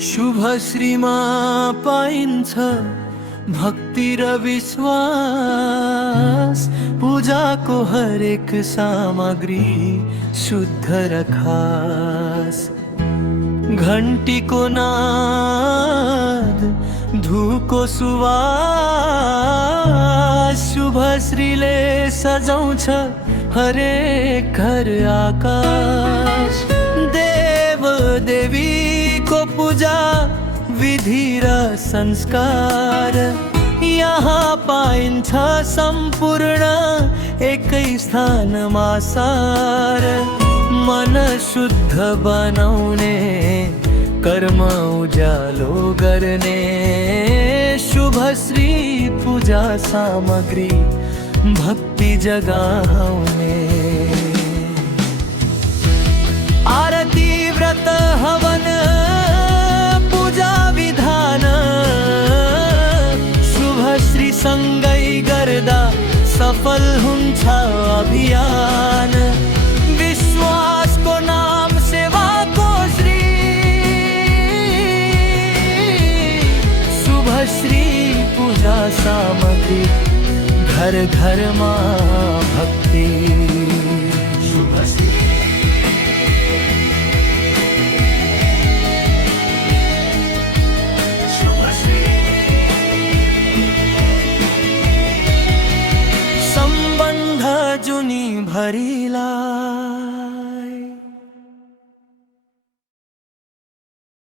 शुभश्रीमा पाइन्छ भक्ति र विश्वास। पूजाको हरेक सामग्री शुद्ध र खास। घन्टीको नाद, धूको सुवास, शुभश्रीले सजाउँछ हरेक घर आकाश। देव देवीको पूजा विधि र संस्कार यहाँ पाइन्छ सम्पूर्ण एकै स्थानमा सार। मन शुद्ध बनाउने, कर्म उज्यालो गर्ने, शुभश्री पूजा सामग्री भक्ति जगाउने। आरती व्रत हवन पूजा विधान शुभश्री सँगै गर्दा सफल हुन्छ अभियान। विश्वासको नाम सेवाको श्री शुभश्री पूजा सामग्री घर घरमा भक्ति। शुभश्री सम्बन्ध जुनी भरी